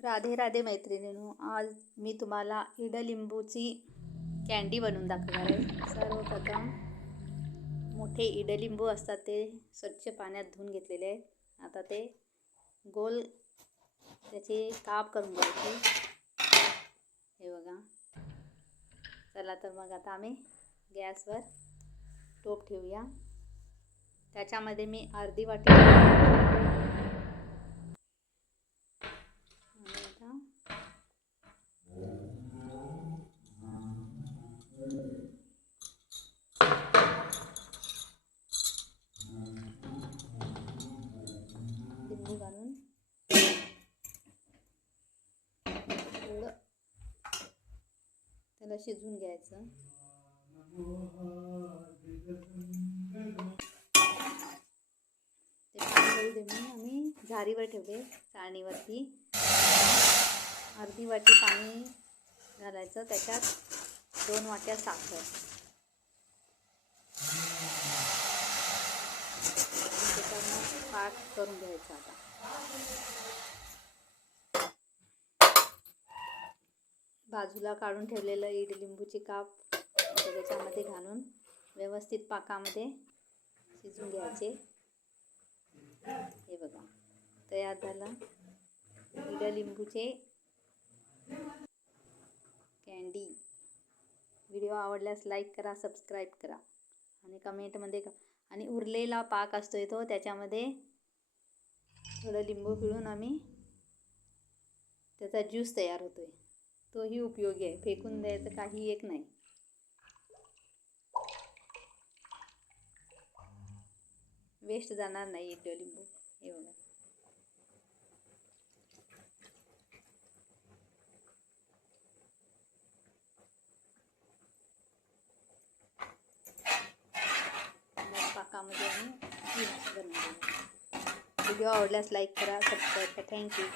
राधे राधे मैत्रिणींनो, आज मी तुम्हाला इडलिंबूची कँडी बनवून दाखवणार आहे। सर्वप्रथम मोठे इडलिंबू असतात ते स्वच्छ पाण्यात धुवून घेतलेले आहेत। आता ते गोल त्याचे काप करून घ्यायचे। हे बघा। चला तर मग आता आम्ही गॅसवर टोप ठेवूया। त्याच्यामध्ये मी अर्धी वाटी लिंबू घालून थोडं त्याला शिजवून घ्यायचं। ते पाणी गळू देऊन आम्ही झारीवर ठेवले, चाळणीवरती। अर्धी वाटी पाणी घालायचं, त्याच्यात 2 वाट्या साखर, त्याच्यावर पाक करून घ्यायचा। आता बाजूला काढून ठेवलेलं इडलिंबूचे काप त्याच्यामध्ये घालून व्यवस्थित पाकामध्ये शिजवून घ्यायचे। हे बघा, तयार झालं इडलिंबूचे कँडी। व्हिडिओ आवडल्यास लाईक करा, सबस्क्राईब करा आणि कमेंटमध्ये आणि उरलेला पाक असतोय तो त्याच्यामध्ये थोडं लिंबू पिळून आम्ही त्याचा ज्यूस तयार होतोय, तोही उपयोगी आहे। फेकून द्यायचं काही एक नाही, वेस्ट जाणार नाही इडलिंबू। हे बघा, पाकामध्ये आम्ही बनवतो। व्हिडिओ आवडल्यास लाईक करा, सबस्क्राईब करा। थँक्यू।